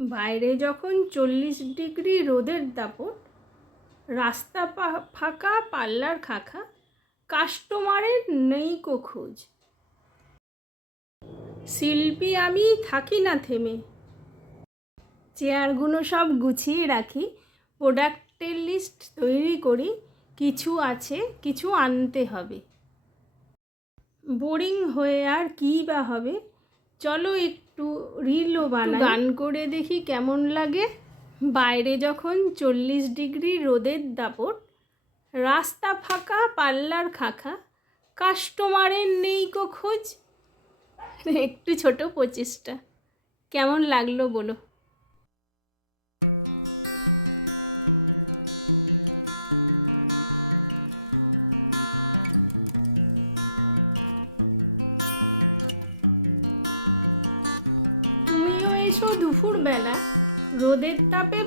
বাইরে যখন 40 ডিগ্রি রোদের দাপট, রাস্তা ফাঁকা, পাল্লার খাখা, কাস্টমারের নেই কো খোঁজ। শিল্পী আমি থাকি না থেমে, চেয়ারগুলো সব গুছিয়ে রাখি, প্রোডাক্টের লিস্ট তৈরি করি, কিছু আছে কিছু আনতে হবে। বোরিং হয়ে আর কী বা হবে, চলো একটু রিলও বানাই, গান করে দেখি কেমন লাগে। বাইরে যখন 40 ডিগ্রি রোদের দাপট, রাস্তা ফাঁকা, পাল্লার খাখা, কাস্টমারের নেই কো খোঁজ। একটু ছোট প্রচেষ্টা, কেমন লাগলো বলো? তুমিও এসো দুপুরবেলা, রোদের তাপে